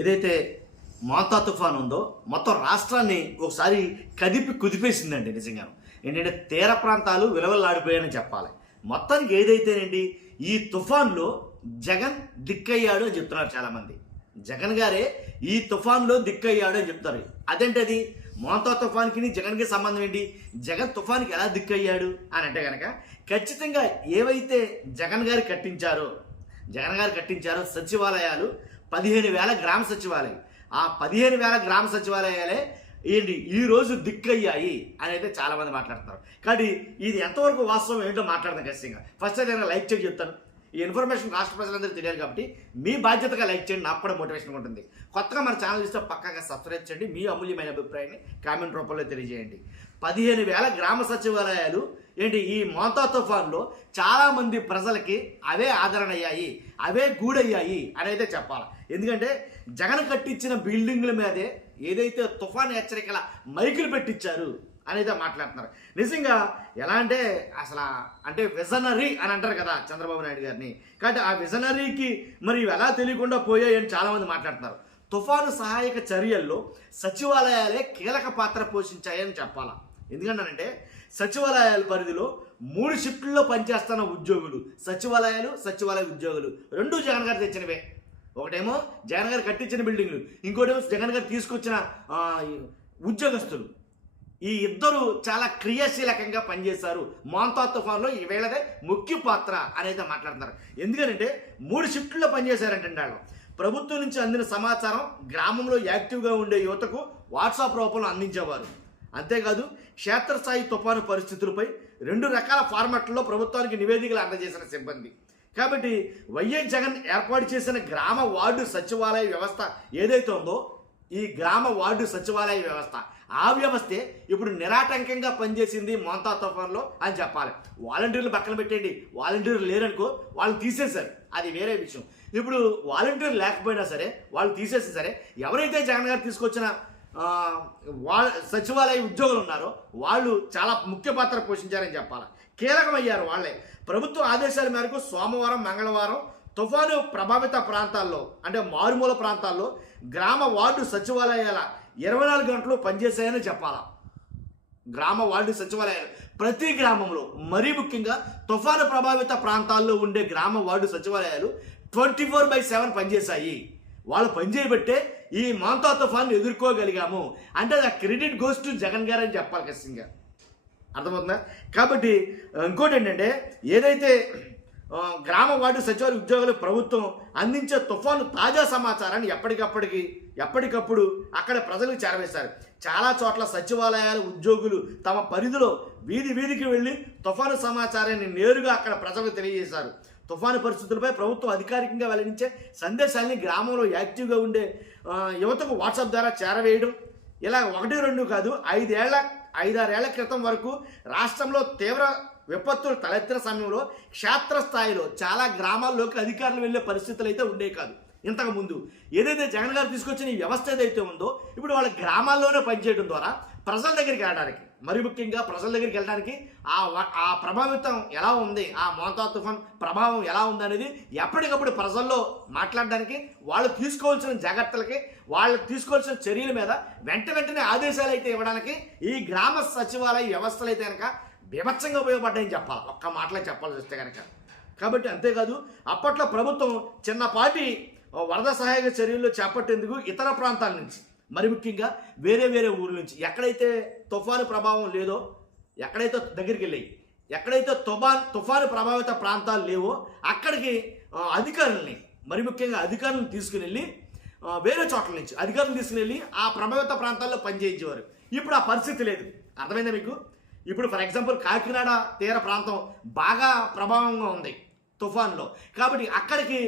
ఏదైతే మోంతా తుఫాన్ ఉందో మొత్తం రాష్ట్రాన్ని ఒకసారి కదిపి కుదిపేసిందండి. నిజంగా ఏంటంటే తీర ప్రాంతాలు విలవల్లాడిపోయాయని చెప్పాలి. మొత్తానికి ఏదైతేనండి ఈ తుఫాన్లో జగన్ దిక్కయ్యాడు అని చెప్తున్నారు చాలామంది. జగన్ గారే ఈ తుఫాన్లో దిక్కయ్యాడు అని చెప్తారు. అదేంటది? మోంతా తుఫాన్కి జగన్కి సంబంధం ఏంటి? జగన్ తుఫాన్కి ఎలా దిక్కయ్యాడు అని అంటే కనుక ఖచ్చితంగా ఏవైతే జగన్ గారు కట్టించారో సచివాలయాలు 15,000 గ్రామ సచివాలయం, ఆ 15,000 గ్రామ సచివాలయాలే ఏంటి ఈరోజు దిక్కయ్యాయి అని అయితే చాలామంది మాట్లాడుతున్నారు. కాబట్టి ఇది ఎంతవరకు వాస్తవం ఏంటో మాట్లాడదాం ఖచ్చితంగా. ఫస్ట్ అయితే నేను లైక్ చేసి చెప్తాను. ఈ ఇన్ఫర్మేషన్ రాష్ట్ర ప్రజలందరికీ తెలియాలి కాబట్టి మీ బాధ్యతగా లైక్ చేయండి, నాకు కూడా మోటివేషన్ ఉంటుంది. కొత్తగా మన ఛానల్ ఇస్తే పక్కాగా సబ్స్క్రైబ్ చేయండి, మీ అమూల్యమైన అభిప్రాయాన్ని కామెంట్ రూపంలో తెలియజేయండి. 15,000 గ్రామ సచివాలయాలు ఏంటి ఈ మోంతా తుఫాన్లో చాలామంది ప్రజలకి అవే ఆదరణ అయ్యాయి, అవే గూడయ్యాయి అని అయితే చెప్పాలి. ఎందుకంటే జగన్ కట్టించిన బిల్డింగుల మీదే ఏదైతే తుఫాన్ హెచ్చరికల మైకులు పెట్టించారు అని అయితే మాట్లాడుతున్నారు. నిజంగా ఎలా అంటే అంటే విజనరీ అని అంటారు కదా చంద్రబాబు నాయుడు గారిని. కాబట్టి ఆ విజనరీకి మరి ఎలా తెలియకుండా పోయాయి అని చాలామంది మాట్లాడుతున్నారు. తుఫాను సహాయక చర్యల్లో సచివాలయాలే కీలక పాత్ర పోషించాయని చెప్పాలా. ఎందుకంటే సచివాలయాల పరిధిలో 3 షిఫ్ట్లలో పనిచేస్తున్న ఉద్యోగులు, సచివాలయ ఉద్యోగులు రెండూ జగన్ గారు తెచ్చినవే. ఒకటేమో జగన్ గారు కట్టించిన బిల్డింగ్లు, ఇంకోటేమో జగన్ గారు తీసుకొచ్చిన ఉద్యోగస్తులు. ఈ ఇద్దరు చాలా క్రియాశీలకంగా పనిచేశారు. మోంతా తుఫాన్లో ఈ వేళదే ముఖ్య పాత్ర అనేది మాట్లాడుతున్నారు. ఎందుకంటే 3 షిఫ్ట్లో పనిచేశారంటే వాళ్ళు ప్రభుత్వం నుంచి అందిన సమాచారం గ్రామంలో యాక్టివ్గా ఉండే యువతకు వాట్సాప్ రూపంలో అందించేవారు. అంతేకాదు క్షేత్రస్థాయి తుఫాను పరిస్థితులపై 2 రకాల ఫార్మాట్లలో ప్రభుత్వానికి నివేదికలు అందజేసిన సిబ్బంది. కాబట్టి వైఎస్ జగన్ ఏర్పాటు చేసిన గ్రామ వార్డు సచివాలయ వ్యవస్థ ఏదైతే ఉందో ఈ గ్రామ వార్డు సచివాలయ వ్యవస్థ, ఆ వ్యవస్థే ఇప్పుడు నిరాటంకంగా పనిచేసింది మోంతా తుఫాన్లో అని చెప్పాలి. వాలంటీర్లు పక్కన పెట్టండి, వాలంటీర్లు లేరనుకో వాళ్ళు తీసేశారు, అది వేరే విషయం. ఇప్పుడు వాలంటీర్లు లేకపోయినా సరే వాళ్ళు తీసేసి సరే ఎవరైతే జగన్ గారు తీసుకొచ్చిన సచివాలయ ఉద్యోగులు ఉన్నారో వాళ్ళు చాలా ముఖ్య పాత్ర పోషించారని చెప్పాలి. కీలకమయ్యారు వాళ్ళే. ప్రభుత్వ ఆదేశాల మేరకు సోమవారం, మంగళవారం తుఫాను ప్రభావిత ప్రాంతాల్లో అంటే మారుమూల ప్రాంతాల్లో గ్రామ వార్డు సచివాలయాల 24 గంటలు పనిచేశాయని చెప్పాలా. గ్రామ వార్డు సచివాలయాలు ప్రతి గ్రామంలో, మరీ ముఖ్యంగా తుఫాను ప్రభావిత ప్రాంతాల్లో ఉండే గ్రామ వార్డు సచివాలయాలు 24/7 పనిచేశాయి. వాళ్ళు పనిచేయబట్టే ఈ మోంతా తుఫాను ఎదుర్కోగలిగాము. అంటే ఆ క్రెడిట్ గోస్ టు జగన్ గారు అని చెప్పాలి ఖచ్చితంగా. అర్థమవుతుందా? కాబట్టి ఇంకోటి ఏంటంటే ఏదైతే గ్రామ వార్డు సచివాలయ ఉద్యోగులు ప్రభుత్వం అందించే తుఫాను తాజా సమాచారాన్ని ఎప్పటికప్పుడు అక్కడ ప్రజలకు చేరవేశారు. చాలా చోట్ల సచివాలయాల ఉద్యోగులు తమ పరిధిలో వీధికి వెళ్ళి తుఫాను సమాచారాన్ని నేరుగా అక్కడ ప్రజలకు తెలియజేశారు. తుఫాను పరిస్థితులపై ప్రభుత్వం అధికారికంగా వెల్లడించే సందేశాన్ని గ్రామంలో యాక్టివ్గా ఉండే యువతకు వాట్సాప్ ద్వారా చేరవేయడం, ఇలా 1-2 కాదు 5-6 ఏళ్ల క్రితం వరకు రాష్ట్రంలో తీవ్ర విపత్తులు తలెత్తిన సమయంలో క్షేత్రస్థాయిలో చాలా గ్రామాల్లోకి అధికారులు వెళ్ళే పరిస్థితులు అయితే ఉండే కాదు. ఇంతకు ముందు ఏదైతే జగన్ గారు తీసుకొచ్చిన ఈ వ్యవస్థ ఏదైతే ఉందో ఇప్పుడు వాళ్ళ గ్రామాల్లోనే పనిచేయడం ద్వారా ప్రజల దగ్గరికి వెళ్ళడానికి, మరి ముఖ్యంగా ప్రజల దగ్గరికి వెళ్ళడానికి ఆ ప్రభావితం ఎలా ఉంది, ఆ మోంతా తుఫాన్ ప్రభావం ఎలా ఉంది అనేది ఎప్పటికప్పుడు ప్రజల్లో మాట్లాడడానికి, వాళ్ళు తీసుకోవాల్సిన జాగ్రత్తలకి, వాళ్ళు తీసుకోవాల్సిన చర్యల మీద వెంటనే ఆదేశాలు అయితే ఇవ్వడానికి ఈ గ్రామ సచివాలయ వ్యవస్థలు అయితే కనుక బీభత్సంగా ఉపయోగపడ్డాయని చెప్పాలి. ఒక్క మాటలే చెప్పాల్సి వస్తే కనుక. కాబట్టి అంతేకాదు అప్పట్లో ప్రభుత్వం చిన్నపాటి వరద సహాయక చర్యలు చేపట్టేందుకు ఇతర ప్రాంతాల నుంచి, మరి ముఖ్యంగా వేరే ఊర్ల నుంచి ఎక్కడైతే తుఫాను ప్రభావం లేదో, ఎక్కడైతే దగ్గరికి వెళ్ళాయి, ఎక్కడైతే తుఫాను ప్రభావిత ప్రాంతాలు లేవో అక్కడికి అధికారులని, మరి ముఖ్యంగా అధికారులను తీసుకుని వెళ్ళి వేరే చోట్ల నుంచి అధికారులను తీసుకుని వెళ్ళి ఆ ప్రభావిత ప్రాంతాల్లో పనిచేయించేవారు. ఇప్పుడు ఆ పరిస్థితి లేదు. అర్థమైందా మీకు? ఇప్పుడు ఫర్ ఎగ్జాంపుల్ కాకినాడ తీర ప్రాంతం బాగా ప్రభావంగా ఉంది తుఫాన్లో. కాబట్టి అక్కడికి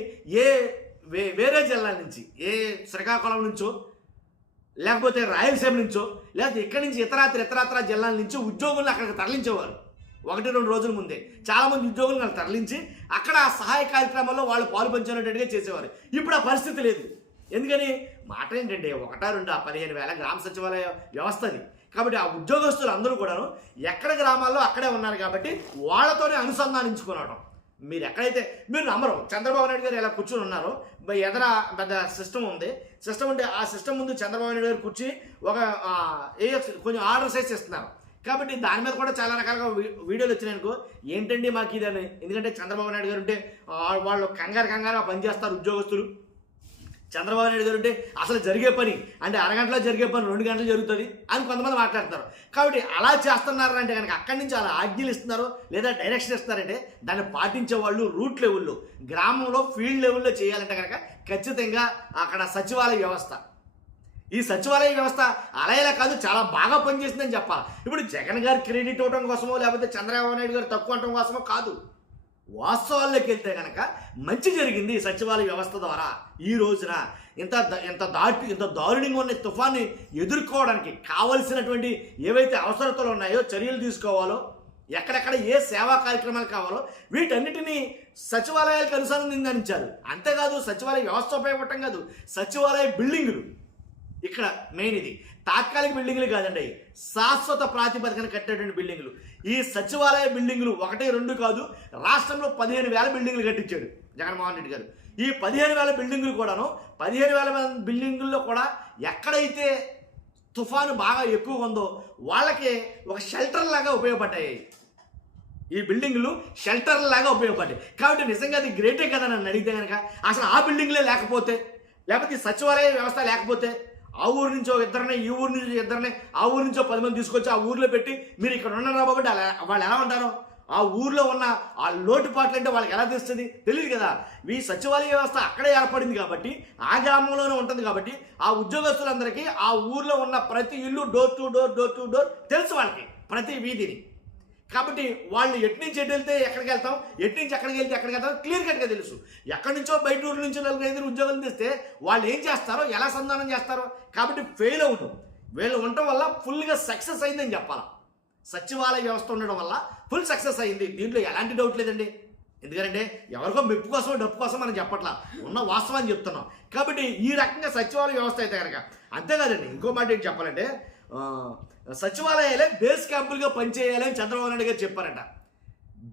వేరే జిల్లాల నుంచి, శ్రీకాకుళం నుంచో లేకపోతే రాయలసీమ నుంచో లేకపోతే ఇక్కడి నుంచి ఇతరాత్ర జిల్లాల నుంచి ఉద్యోగులను అక్కడికి తరలించేవారు. 1-2 రోజుల ముందే చాలామంది ఉద్యోగులను అక్కడ తరలించి అక్కడ సహాయ కార్యక్రమాల్లో వాళ్ళు పాలు పంచుకునేటట్టుగా చేసేవారు. ఇప్పుడు ఆ పరిస్థితి లేదు. ఎందుకని? మాట ఏంటంటే 1-2 15,000 గ్రామ సచివాలయ వ్యవస్థది. కాబట్టి ఆ ఉద్యోగస్తులు అందరూ కూడాను ఎక్కడ గ్రామాల్లో అక్కడే ఉన్నారు కాబట్టి వాళ్ళతోనే అనుసంధానించుకోవడం. మీరు ఎక్కడైతే మీరు నమ్మరు, చంద్రబాబు నాయుడు గారు ఇలా కూర్చొని ఉన్నారు, ఎదర పెద్ద సిస్టమ్ ఉంది, సిస్టమ్ ఉంటే ఆ సిస్టమ్ ముందు చంద్రబాబు నాయుడు గారు కూర్చి కొంచెం ఆర్డర్స్ వేసి ఇస్తున్నారు. కాబట్టి దాని మీద కూడా చాలా రకాలుగా వీడియోలు వచ్చినాయనుకో, ఏంటండి మాకు ఇదని. ఎందుకంటే చంద్రబాబు నాయుడు గారు ఉంటే వాళ్ళు కంగారుగా పనిచేస్తారు ఉద్యోగస్తులు. చంద్రబాబు నాయుడు గారు ఉంటే అసలు జరిగే పని అంటే అరగంటలో జరిగే పని 2 గంటలు జరుగుతుంది అని కొంతమంది మాట్లాడతారు. కాబట్టి అలా చేస్తున్నారంటే కనుక అక్కడి నుంచి అలా ఆజ్ఞలు ఇస్తున్నారు లేదా డైరెక్షన్ ఇస్తున్నారంటే దాన్ని పాటించే వాళ్ళు రూట్ లెవెల్లో, గ్రామంలో ఫీల్డ్ లెవెల్లో చేయాలంటే కనుక ఖచ్చితంగా అక్కడ సచివాలయ వ్యవస్థ, ఈ సచివాలయ వ్యవస్థ అలా ఇలా కాదు చాలా బాగా పనిచేసిందని చెప్పాలి. ఇప్పుడు జగన్ గారు క్రెడిట్ ఇవ్వడం కోసమో లేకపోతే చంద్రబాబు నాయుడు గారు తక్కువ అనడం కోసమో కాదు, వాస్తవాల్లోకి వెళ్తే కనుక మంచి జరిగింది సచివాలయ వ్యవస్థ ద్వారా. ఈ రోజున ఇంత దారుణంగా ఉన్న తుఫాన్ని ఎదుర్కోవడానికి కావలసినటువంటి ఏవైతే అవసరతలు ఉన్నాయో, చర్యలు తీసుకోవాలో, ఎక్కడెక్కడ ఏ సేవా కార్యక్రమాలు కావాలో వీటన్నిటినీ సచివాలయాలకు అనుసంధానించారు. అంతేకాదు సచివాలయ వ్యవస్థ ఉపయోగపడటం కాదు, సచివాలయ బిల్డింగులు ఇక్కడ మెయిన్. ఇది తాత్కాలిక బిల్డింగులు కాదండి, శాశ్వత ప్రాతిపదికన కట్టేటువంటి బిల్డింగులు. ఈ సచివాలయ బిల్డింగులు 1, 2 కాదు, రాష్ట్రంలో 15,000 బిల్డింగులు కట్టించాడు జగన్మోహన్ రెడ్డి గారు. ఈ 15,000 బిల్డింగులు కూడాను 15,000 బిల్డింగుల్లో కూడా ఎక్కడైతే తుఫాను బాగా ఎక్కువ ఉందో వాళ్ళకి ఒక షెల్టర్ లాగా ఉపయోగపడ్డాయి. ఈ బిల్డింగులు షెల్టర్ లాగా ఉపయోగపడ్డాయి. కాబట్టి నిజంగా అది గ్రేటే కదా నన్ను అడిగితే కనుక. అసలు ఆ బిల్డింగ్లే లేకపోతే, లేకపోతే ఈ సచివాలయ వ్యవస్థ లేకపోతే, ఆ ఊరు నుంచో ఇద్దరినే, ఈ ఊరు నుంచి ఇద్దరినే, ఆ ఊరు నుంచో 10 మంది తీసుకొచ్చి ఆ ఊర్లో పెట్టి మీరు ఇక్కడ ఉన్నారు కాబట్టి వాళ్ళు ఎలా ఉంటారు, ఆ ఊర్లో ఉన్న ఆ లోటుపాట్లు అంటే వాళ్ళకి ఎలా తెలుస్తుంది, తెలియదు కదా. ఈ సచివాలయ వ్యవస్థ అక్కడే ఏర్పడింది కాబట్టి, ఆ గ్రామంలోనే ఉంటుంది కాబట్టి ఆ ఉద్యోగస్తులందరికీ ఆ ఊర్లో ఉన్న ప్రతి ఇల్లు డోర్ టు డోర్ తెలుసు వాళ్ళకి, ప్రతి వీధిని. కాబట్టి వాళ్ళు ఎట్నుంచి ఎటు వెళ్తే ఎక్కడికి వెళ్తాం, ఎట్నుంచి ఎక్కడికి వెళ్తే ఎక్కడికి వెళ్తాం క్లియర్ కట్గా తెలుసు. ఎక్కడి నుంచో బయట ఊరు నుంచి 4-5 ఉద్యోగాలు తెస్తే వాళ్ళు ఏం చేస్తారో, ఎలా సంధానం చేస్తారో. కాబట్టి ఫెయిల్ అవుతాం. వీళ్ళు ఉండటం వల్ల ఫుల్గా సక్సెస్ అయిందని చెప్పాలి. సచివాలయ వ్యవస్థ ఉండడం వల్ల ఫుల్ సక్సెస్ అయింది, దీంట్లో ఎలాంటి డౌట్ లేదండి. ఎందుకంటే ఎవరికో మెప్పు కోసం డప్పు కోసం మనం చెప్పట్లా, ఉన్న వాస్తవాన్ని చెప్తున్నాం. కాబట్టి ఈ రకంగా సచివాలయ వ్యవస్థ అయితే కనుక. అంతేకాదండి, ఇంకో మాట ఏంటి చెప్పాలంటే, సచివాలయాలే బేస్ క్యాంపులుగా పనిచేయాలని చంద్రబాబు నాయుడు గారు చెప్పారట.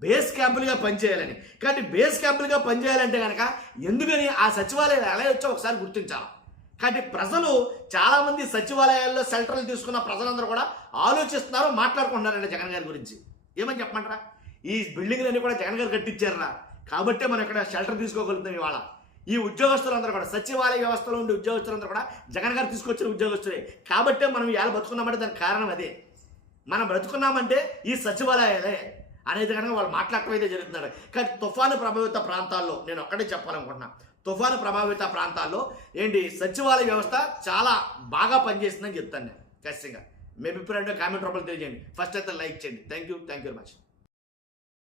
బేస్ క్యాంపులుగా పనిచేయాలని. కాబట్టి బేస్ క్యాంపులుగా పనిచేయాలంటే కనుక ఎందుకని ఆ సచివాలయాలు ఎలా వచ్చో ఒకసారి గుర్తించాలి. కాబట్టి ప్రజలు చాలామంది సచివాలయాల్లో షెల్టర్లు తీసుకున్న ప్రజలందరూ కూడా ఆలోచిస్తున్నారు, మాట్లాడుకుంటున్నారండి జగన్ గారి గురించి. ఏమని చెప్పమంటారా, ఈ బిల్డింగ్లన్నీ కూడా జగన్ గారు కట్టించారా కాబట్టే మనం ఇక్కడ షెల్టర్ తీసుకోగలుగుతాం. ఇవాళ ఈ ఉద్యోగస్తులందరూ కూడా సచివాలయ వ్యవస్థలో ఉండే ఉద్యోగస్తులందరూ కూడా జగన్ గారు తీసుకొచ్చిన ఉద్యోగస్తులే కాబట్టే మనం ఇవాళ బతుకున్నామంటే దానికి కారణం అదే. మనం బ్రతుకున్నామంటే ఈ సచివాలయాలే అనేది కనుక వాళ్ళు మాట్లాడటం అయితే జరుగుతున్నారు. కానీ తుఫాను ప్రభావిత ప్రాంతాల్లో నేను ఒక్కటే చెప్పాలనుకుంటున్నా, తుఫాను ప్రభావిత ప్రాంతాల్లో ఏంటి సచివాలయ వ్యవస్థ చాలా బాగా పనిచేస్తుందని చెప్తాను నేను ఖచ్చితంగా. మీ అభిప్రాయంలో కామెంట్ రూపంలో తెలియజేయండి. ఫస్ట్ అయితే లైక్ చేయండి. Thank you very much.